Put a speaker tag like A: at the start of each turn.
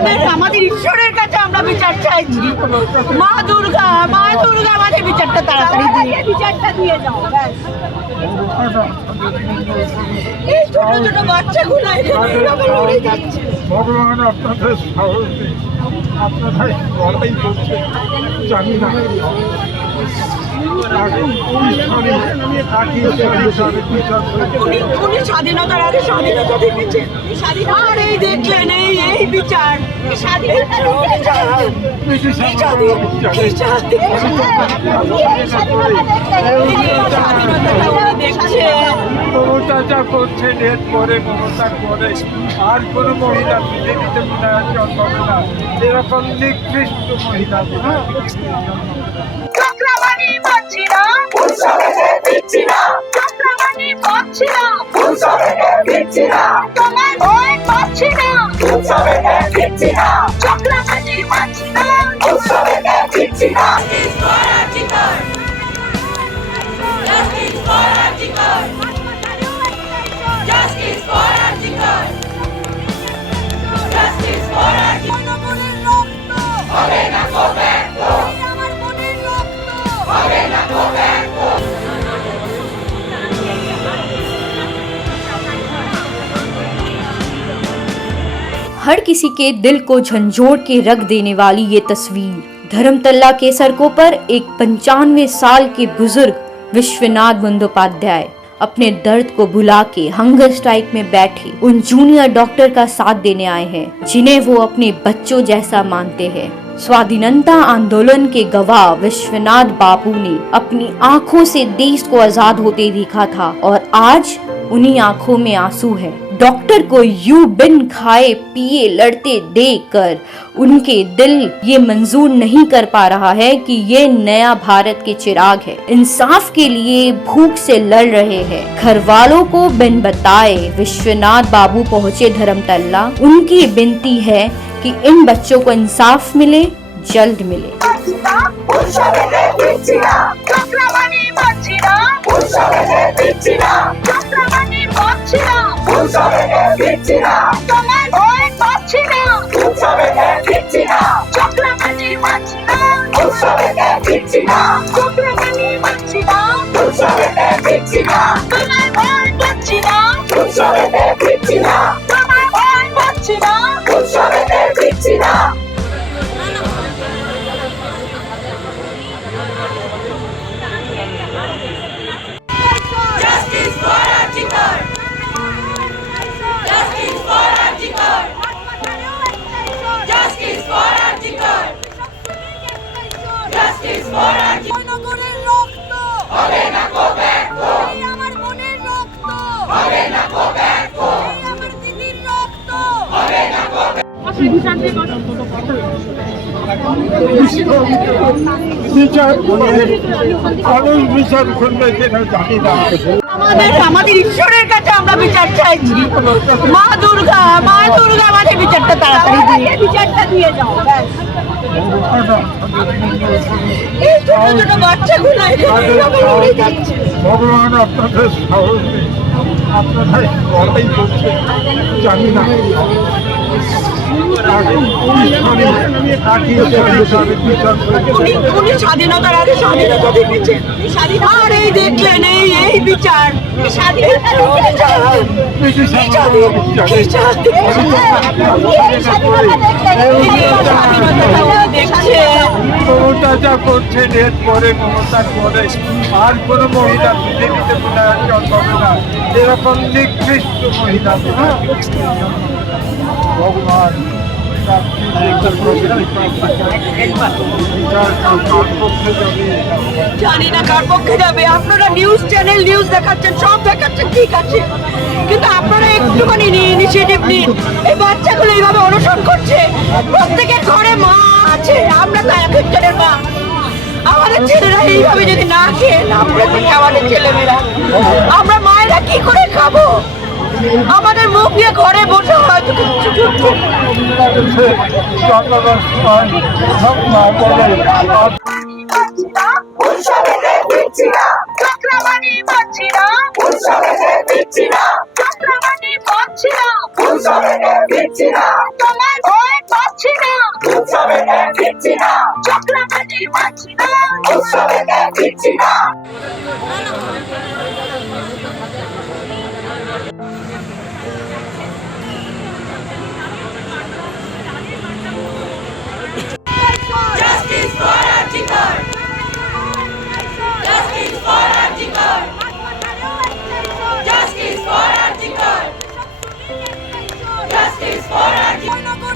A: আমাদের আমাদের ঈশ্বরের কাছে আমরা বিচার চাইছি মা দুর্গা মা দুর্গা আমাদের বিচারটা তাড়াতাড়ি দিয়ে। বিচারটা দিয়ে যাও এই ছোট ছোট বাচ্চাগুলো এখানে লড়ে যাচ্ছে?
B: ভগবান আপনাদের সাহস দিন আপনারা লড়াই করছে জানি না।
A: উনি স্বাধীনতার আগে স্বাধীনতা দেখেছেন। আর এই দেখলেন বিচার।
B: মমতা যা করছে এর পরে মমতা করে। আর কোনো মহিলা পৃথিবীতে মনে হয় জন্ম না। এরকম নিকৃষ্ট মহিলা।
A: পাচ্ছি না। দিচ্ছি না। চক্রাবানি পাচ্ছি না। দিচ্ছি না। তোমার ভয় পাচ্ছি না। দিচ্ছি না। চক্রাবানি পাচ্ছি না। দিচ্ছি না।
C: हर किसी के दिल को झंझोड़ के रख देने वाली ये तस्वीर धर्मतल्ला के सड़कों पर एक पंचानवे साल के बुज़ुर्ग विश्वनाथ बंदोपाध्याय अपने दर्द को भुला के हंगर स्ट्राइक में बैठे उन जूनियर डॉक्टर का साथ देने आए हैं, जिन्हें वो अपने बच्चों जैसा मानते हैं। स्वाधीनता आंदोलन के गवाह विश्वनाथ बाबू ने अपनी आँखों से देश को आज़ाद होते देखा था और आज उन्हीं आँखों में आँसू है। डॉक्टर को यू बिन खाए, पिए, लड़ते देख कर उनके दिल ये मंजूर नहीं कर पा रहा है कि ये नया भारत के चिराग है। इंसाफ के लिए भूख से लड़ रहे हैं। घर वालों को बिन बताए विश्वनाथ बाबू पहुँचे धर्मतल्ला उनकी विनती है कि इन बच्चों को इंसाफ मिले, जल्द मिले।
A: দিচ্ছি না তোমার ভয় পাচ্ছি না দিচ্ছি না চক্রাবানি পাচ্ছি না দিচ্ছি না চক্রাবানি পাচ্ছি না দিচ্ছি না তোমার ভয় পাচ্ছি না দিচ্ছি না তোমার ভয় পাচ্ছি না দিচ্ছি না
B: বিচার মানুষ বিচার করবে কিনা জানি না
A: আমাদের আমাদের ঈশ্বরের কাছে আমরা বিচার চাইছি। মা দুর্গা মা দুর্গা আমাদের বিচারটা তাড়াতাড়ি দিয়ে বিচারটা দিয়ে যাও। এই ছোট ছোট বাচ্চাগুলো এখানে এইভাবে লড়ে যাচ্ছে?
B: ভগবান আপনাদের সাহস আপনারা লড়াই করছে জানি না।
A: উনি স্বাধীনতার আগে স্বাধীনতা দেখেছেন আর এই দেখলেন এই এই বিচার। স্বাধীনতার বিচার
B: ব্রিটিশ
A: কি
B: আমলের
A: স্বাধীন- কি
B: বিচার।
A: স্বাধীনতা উনি দেখছে
B: যা করছে এর পরে মমতা করে আর কোনো মহিলা হয় জন্ম হবে না। এরকম নিকৃষ্ট মহিলা ভগবান
A: জানি না কার পক্ষে যাবে। আপনারা নিউজ চ্যানেল নিউজ দেখাচ্ছেন, সব দেখাচ্ছেন, ঠিক আছে। কিন্তু আপনারা একটুখানি ইনিশিয়েটিভ নিন। এই বাচ্চাগুলো এইভাবে অনুসরণ করছে। প্রত্যেকের ঘরে আমাদের ছেলেরা এইভাবে যদি না খেয়ে না পড়ে থাকে আমাদের ছেলেমেয়েরা। আমরা মায়েরা কি করে খাব? আমাদের মুখ দিয়ে ঘরে বসে হয়তো কিচ্ছু Justice for Antikor! Justice for our Justice
D: for Antikor!